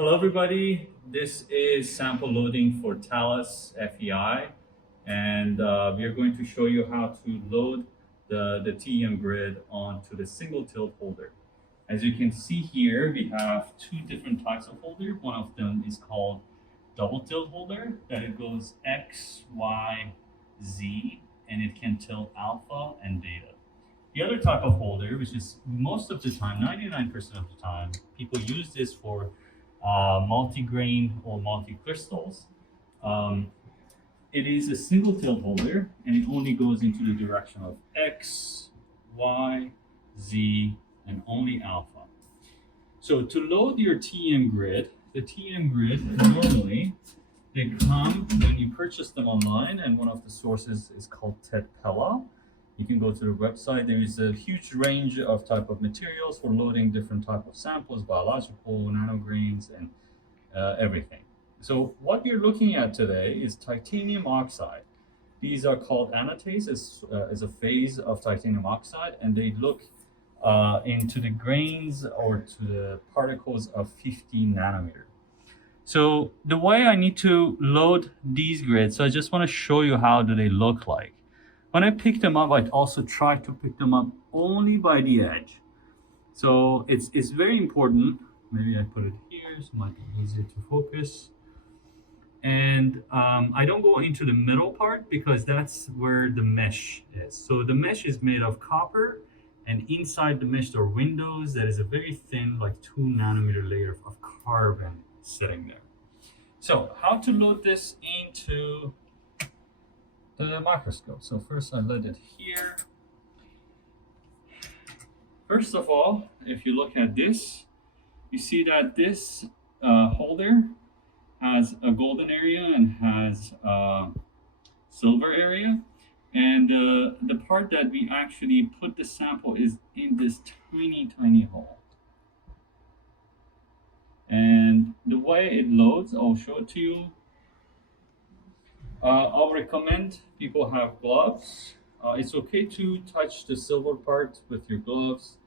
Hello everybody, this is sample loading for Talos FEI, and we are going to show you how to load the TEM grid onto the single tilt holder. As you can see here, we have two different types of holder. One of them is called double tilt holder, that it goes X, Y, Z, and it can tilt alpha and beta. The other type of holder, which is most of the time, 99% of the time, people use this for multi-grain or multi-crystals. It is a single tilt holder, and it only goes into the direction of X, Y, Z, and only alpha. So to load your TEM grid, the TEM grid normally, they come when you purchase them online, and one of the sources is called Pella. You can go to the website. There is a huge range of type of materials for loading different type of samples, biological, nanograins, and everything. So what you're looking at today is titanium oxide. These are called anatase as a phase of titanium oxide, and they look into the grains or to the particles of 15 nanometer. So the way I need to load these grids, so I just want to show you how do they look like. When I pick them up, I also try to pick them up only by the edge. So it's very important. Maybe I put it here, so it might be easier to focus. And I don't go into the middle part because that's where the mesh is. So the mesh is made of copper, and inside the mesh there are windows that is a very thin, like 2 nanometer layer of carbon sitting there. So how to load this into the microscope. So first I let it here. First of all, if you look at this, you see that this holder has a golden area and has a silver area. And the part that we actually put the sample is in this tiny hole. And the way it loads, I'll show it to you. I'll recommend people have gloves. It's okay to touch the silver part with your gloves,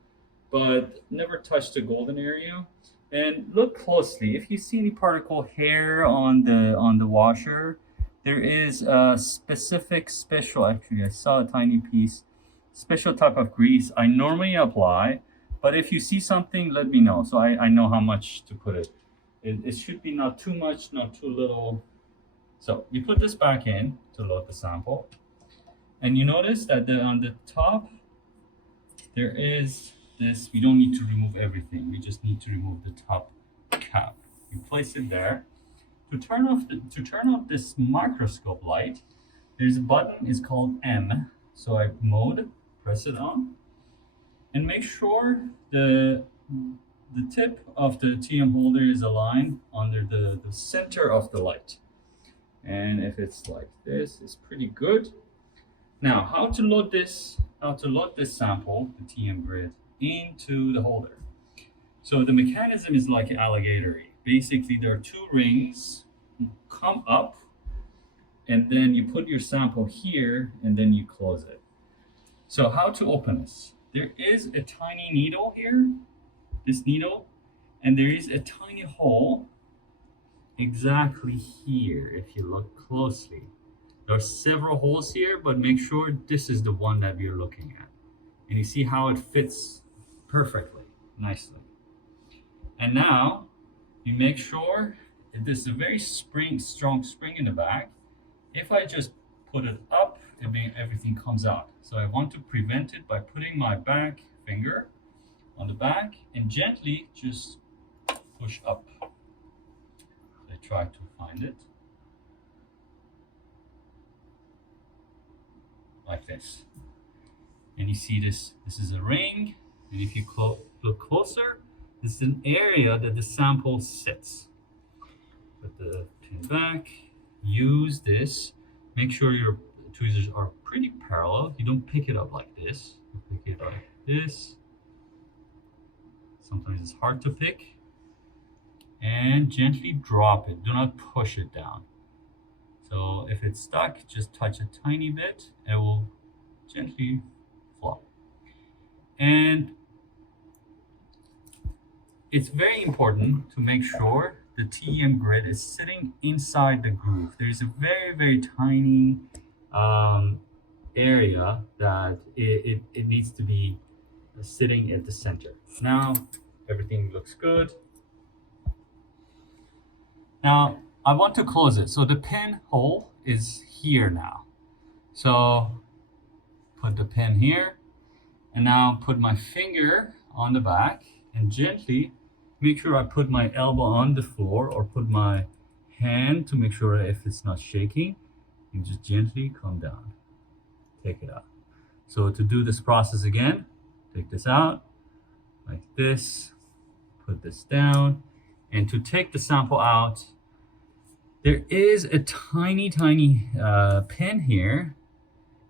but never touch the golden area. And look closely. If you see any particle hair on the washer, there is a special, actually I saw a tiny piece, special type of grease I normally apply, but if you see something, let me know, so I know how much to put it. It should be not too much, not too little. So you put this back in to load the sample, and you notice that on the top there is this. We don't need to remove everything, we just need to remove the top cap. You place it there. To turn off this microscope light, there's a button, it's called M. So I press it on, and make sure the tip of the TEM holder is aligned under the center of the light. And if it's like this, it's pretty good. Now, how to load this sample, the TEM grid, into the holder. So the mechanism is like alligator-y. Basically, there are two rings, come up, and then you put your sample here, and then you close it. So how to open this? There is a tiny needle here, this needle, and there is a tiny hole exactly here. If you look closely, there are several holes here, but make sure this is the one that we're looking at. And you see how it fits perfectly, nicely. And now you make sure this is a very strong spring in the back. If I just put it up, everything comes out. So I want to prevent it by putting my back finger on the back and gently just push up. I try to find it like this, and you see this is a ring, and if you look closer, this is an area that the sample sits. Put the pin back, use this, make sure your tweezers are pretty parallel. You don't pick it up like this, you pick it up like this. Sometimes it's hard to pick. And gently drop it, do not push it down. So if it's stuck, just touch a tiny bit, it will gently flop. And it's very important to make sure the TEM grid is sitting inside the groove. There's a very, very tiny area that it needs to be sitting at the center. Now, everything looks good. Now, I want to close it. So the pin hole is here now. So put the pin here, and now put my finger on the back and gently make sure I put my elbow on the floor or put my hand to make sure if it's not shaking, and just gently come down, take it out. So to do this process again, take this out like this, put this down, and to take the sample out, there is a tiny pin here,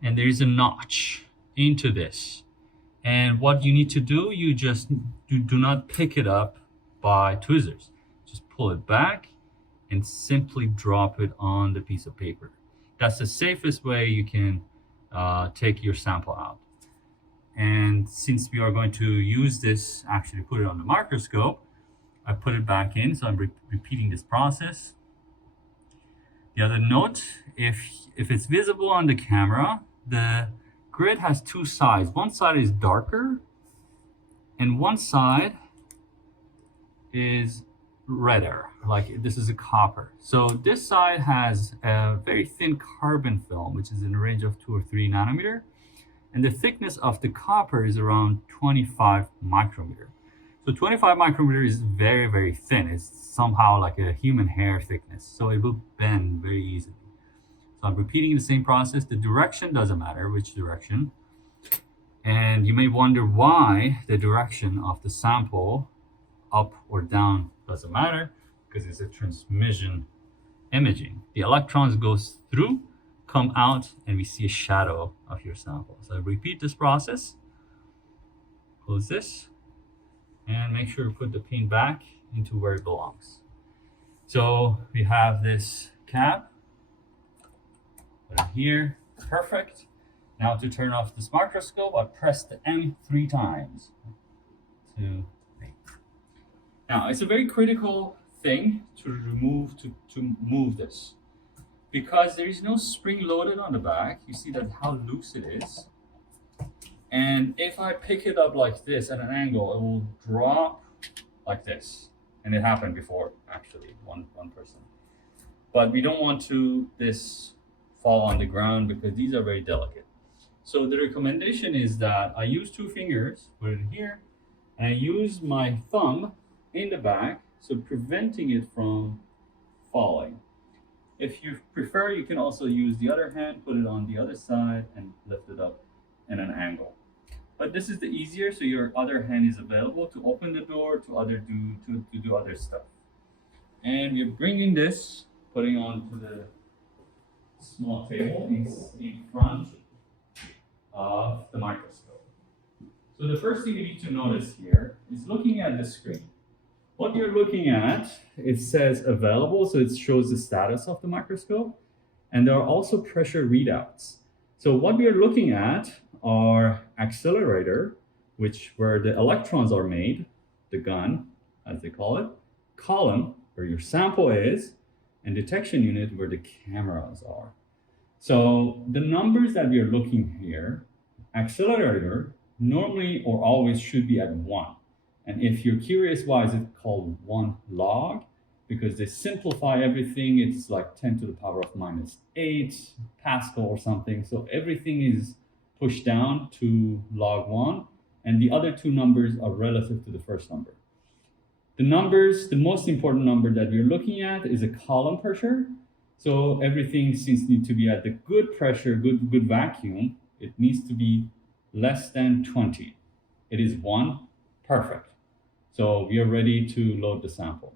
and there's a notch into this. And what you need to do, you just do not pick it up by tweezers. Just pull it back and simply drop it on the piece of paper. That's the safest way you can take your sample out. And since we are going to use this, actually put it on the microscope, I put it back in, so I'm repeating this process. The other note, if it's visible on the camera, the grid has two sides. One side is darker and one side is redder, like this is a copper. So this side has a very thin carbon film, which is in the range of 2 or 3 nanometer. And the thickness of the copper is around 25 micrometer. So 25 micrometer is very, very thin. It's somehow like a human hair thickness. So it will bend very easily. So I'm repeating the same process. The direction doesn't matter, which direction. And you may wonder why the direction of the sample up or down doesn't matter, because it's a transmission imaging. The electrons goes through, come out, and we see a shadow of your sample. So I repeat this process, close this, and make sure to put the pin back into where it belongs. So we have this cap, put it here, perfect. Now to turn off this microscope, I press the M 3 times. 2, 3. Now it's a very critical thing to remove, to move this, because there is no spring loaded on the back. You see that how loose it is. And if I pick it up like this at an angle, it will drop like this. And it happened before, actually, one person. But we don't want to this fall on the ground because these are very delicate. So the recommendation is that I use 2 fingers, put it here, and I use my thumb in the back, so preventing it from falling. If you prefer, you can also use the other hand, put it on the other side, and lift it up in an angle. But this is the easier, so your other hand is available to open the door, to do other stuff. And we're bringing this, putting onto the small table in front of the microscope. So the first thing you need to notice here is looking at the screen. What you're looking at, it says available, so it shows the status of the microscope. And there are also pressure readouts. So what we are looking at are accelerator, where the electrons are made, the gun, as they call it, column, where your sample is, and detection unit, where the cameras are. So the numbers that we are looking here, accelerator, normally or always should be at 1. And if you're curious why is it called 1 log, because they simplify everything, it's like 10 to the power of minus 8 Pascal or something. So everything is pushed down to log 1, and the other 2 numbers are relative to the first number. The numbers, the most important number that we're looking at is a column pressure. So everything seems to be at the good pressure, good vacuum. It needs to be less than 20. It is 1, perfect. So we are ready to load the sample.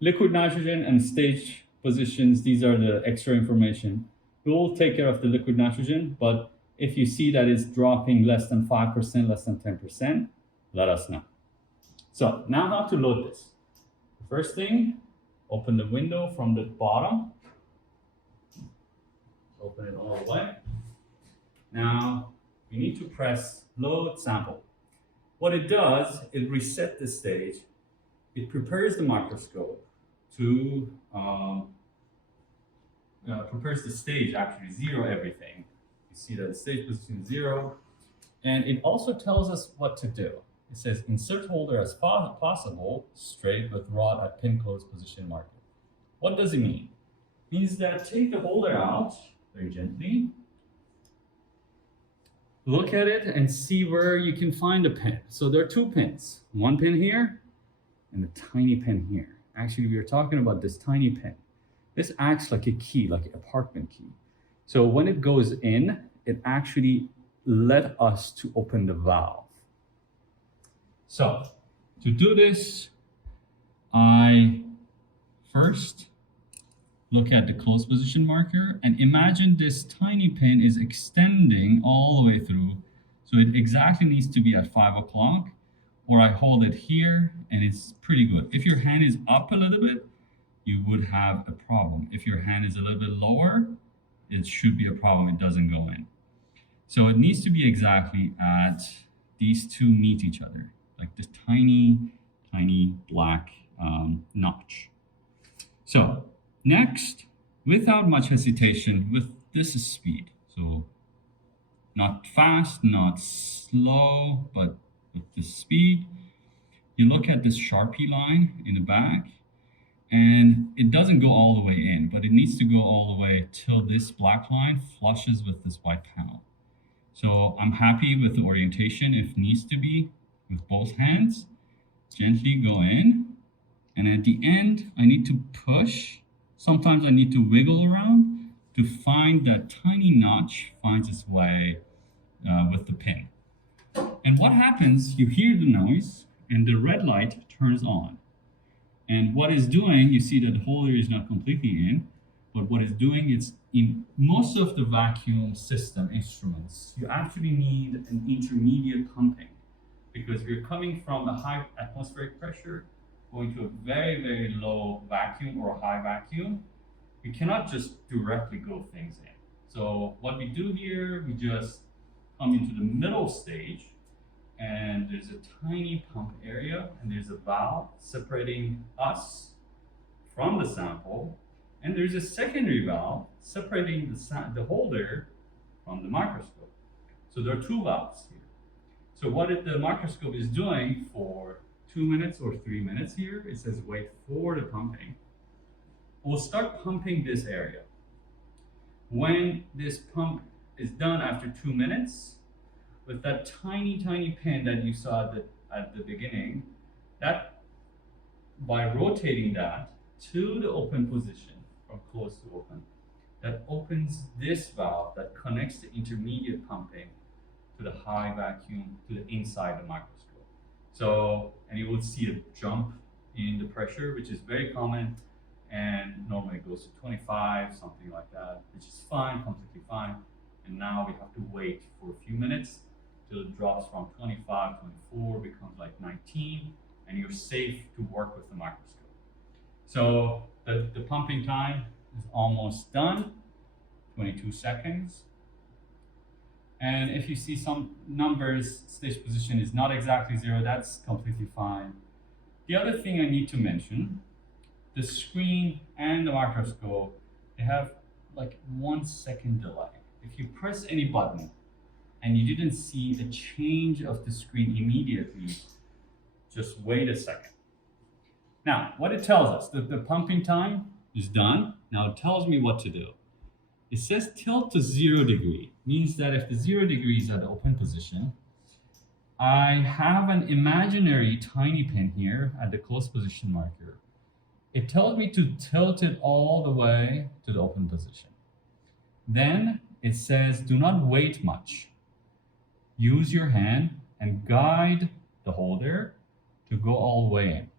Liquid nitrogen and stage positions, these are the extra information. We will take care of the liquid nitrogen, but if you see that it's dropping less than 5%, less than 10%, let us know. So now how to load this. The first thing, open the window from the bottom. Open it all the way. Now we need to press load sample. What it does, it resets the stage. It prepares the microscope. to prepares the stage, actually zero everything. You see that the stage position is 0. And it also tells us what to do. It says insert holder as possible, straight with rod at pin close position marker. What does it mean? It means that take the holder out very gently, look at it and see where you can find a pin. So there are 2 pins, one pin here and a tiny pin here. Actually, we are talking about this tiny pin. This acts like a key, like an apartment key. So when it goes in, it actually led us to open the valve. So to do this, I first look at the close position marker and imagine this tiny pin is extending all the way through. So it exactly needs to be at 5 o'clock, or I hold it here and it's pretty good. If your hand is up a little bit, you would have a problem. If your hand is a little bit lower, it should be a problem, it doesn't go in. So it needs to be exactly at these 2 meet each other, like this tiny, tiny black notch. So next, without much hesitation, with this speed, so not fast, not slow, but with this speed, you look at this Sharpie line in the back, and it doesn't go all the way in, but it needs to go all the way till this black line flushes with this white panel. So I'm happy with the orientation if needs to be with both hands. Gently go in, and at the end I need to push. Sometimes I need to wiggle around to find that tiny notch finds its way with the pin. And what happens, you hear the noise and the red light turns on. And what it's doing, you see that the holder is not completely in, but what it's doing is in most of the vacuum system instruments, you actually need an intermediate pumping because we're coming from a high atmospheric pressure going to a very, very low vacuum or a high vacuum. We cannot just directly go things in. So what we do here, we just come into the middle stage, and there's a tiny pump area and there's a valve separating us from the sample, and there's a secondary valve separating the holder from the microscope. So there are 2 valves here. So what the microscope is doing for 2 minutes or 3 minutes here, it says wait for the pumping. We'll start pumping this area. When this pump is done after 2 minutes, with that tiny, tiny pin that you saw at the beginning, that by rotating that to the open position, from close to open, that opens this valve that connects the intermediate pumping to the high vacuum to the inside the microscope. So, and you will see a jump in the pressure, which is very common, and normally it goes to 25, something like that, which is fine, completely fine. And now we have to wait for a few minutes till it drops from 25, 24, becomes like 19, and you're safe to work with the microscope. So the pumping time is almost done, 22 seconds. And if you see some numbers, stage position is not exactly 0, that's completely fine. The other thing I need to mention, the screen and the microscope, they have like 1 second delay. If you press any button and you didn't see a change of the screen immediately, just wait a second. Now, what it tells us, that the pumping time is done. Now it tells me what to do. It says tilt to 0 degree, means that if the 0 degree is at the open position, I have an imaginary tiny pin here at the close position marker. It tells me to tilt it all the way to the open position. Then it says do not wait much. Use your hand and guide the holder to go all the way in.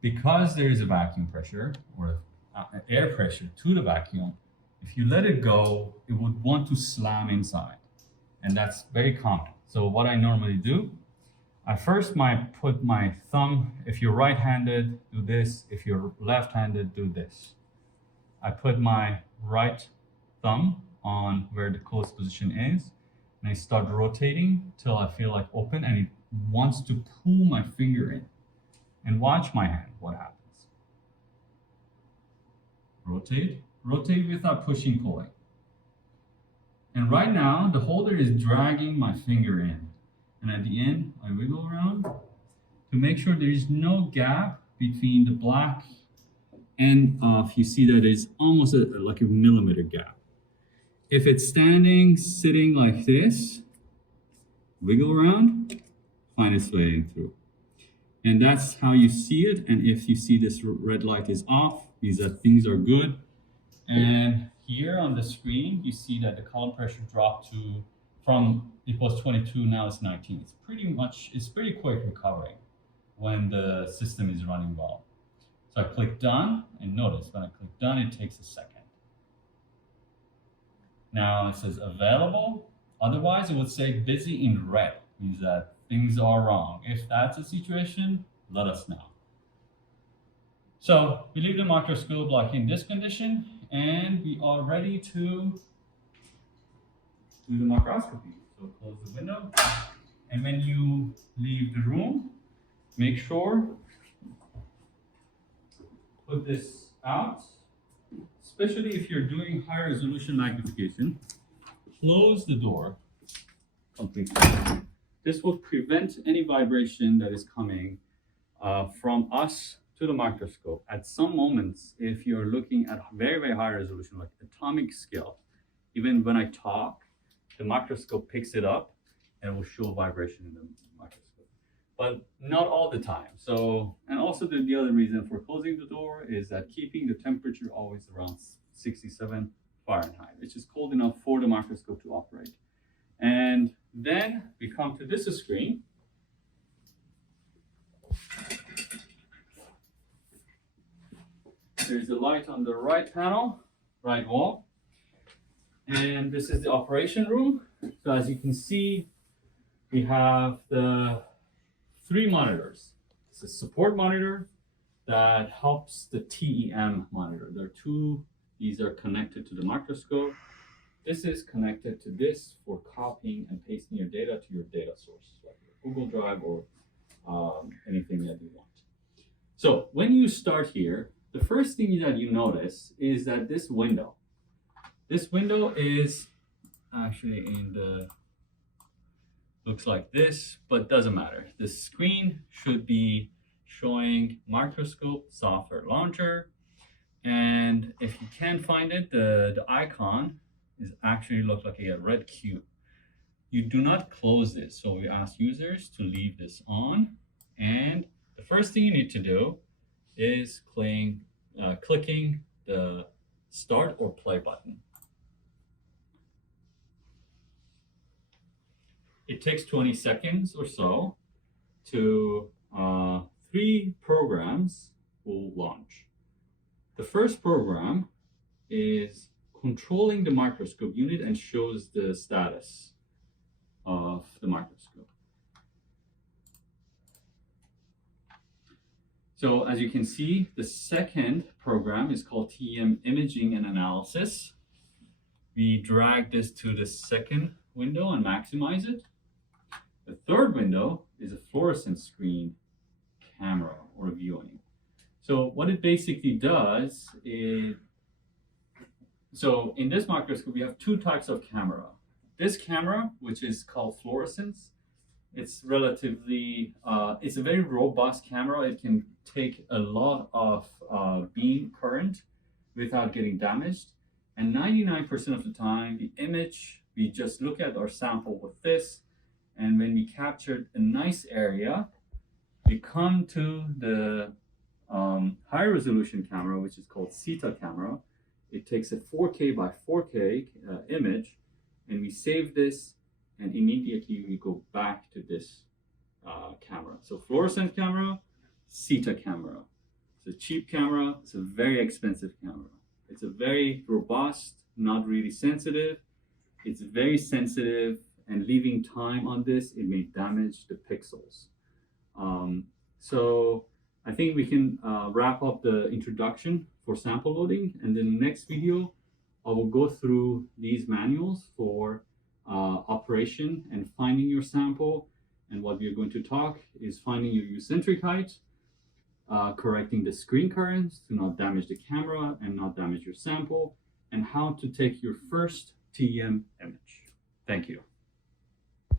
Because there is a vacuum pressure or air pressure to the vacuum, if you let it go, it would want to slam inside. And that's very common. So what I normally do, I first might put my thumb, if you're right-handed, do this. If you're left-handed, do this. I put my right thumb on where the closed position is, and I start rotating till I feel like open, and it wants to pull my finger in. And watch my hand, what happens. rotate. Rotate without pushing, pulling. And right now, the holder is dragging my finger in. And at the end, I wiggle around to make sure there is no gap between the black and off. You see that it's almost like a millimeter gap. If it's standing, sitting like this, wiggle around, find its way in through. And that's how you see it. And if you see this red light is off, means that things are good. And here on the screen, you see that the column pressure dropped to, from it was 22, now it's 19. It's pretty quick recovering when the system is running well. So I click done, and notice when I click done, it takes a second. Now it says available. Otherwise, it would say busy in red, means that things are wrong. If that's the situation, let us know. So we leave the microscope like in this condition, and we are ready to do the microscopy. So close the window, and when you leave the room, make sure put this out, especially if you're doing high resolution magnification. Close the door completely. This will prevent any vibration that is coming from us to the microscope. At some moments, if you're looking at very, very high resolution, like atomic scale, even when I talk, the microscope picks it up and will show vibration in the microscope. But not all the time. So, and also the other reason for closing the door is that keeping the temperature always around 67 Fahrenheit, which is cold enough for the microscope to operate. And then we come to this screen. There's a light on the right panel, right wall. And this is the operation room. So as you can see, we have the 3 monitors. It's a support monitor that helps the TEM monitor. There are 2, these are connected to the microscope. This is connected to this for copying and pasting your data to your data source, like your Google Drive or anything that you want. So when you start here, the first thing that you notice is that this window is actually in the, looks like this, but doesn't matter. The screen should be showing microscope software launcher. And if you can't find it, the icon is actually look like a red cube. You do not close this. So we ask users to leave this on. And the first thing you need to do is clicking the start or play button. It takes 20 seconds or so to 3 programs will launch. The first program is controlling the microscope unit and shows the status of the microscope. So as you can see, the second program is called TEM Imaging and Analysis. We drag this to the second window and maximize it. The third window is a fluorescence screen camera or viewing. So what it basically does is, so in this microscope, we have 2 types of camera. This camera, which is called fluorescence, it's relatively, it's a very robust camera. It can take a lot of beam current without getting damaged. And 99% of the time, the image, we just look at our sample with this. And when we captured a nice area, we come to the high resolution camera, which is called CETA camera. It takes a 4K by 4K image, and we save this, and immediately we go back to this camera. So fluorescent camera, CETA camera. It's a cheap camera, it's a very expensive camera. It's a very robust, not really sensitive. It's very sensitive, and leaving time on this, it may damage the pixels. So I think we can wrap up the introduction for sample loading, and then the next video, I will go through these manuals for operation and finding your sample. And what we are going to talk is finding your eccentric height, correcting the screen currents to not damage the camera and not damage your sample, and how to take your first TEM image. Thank you.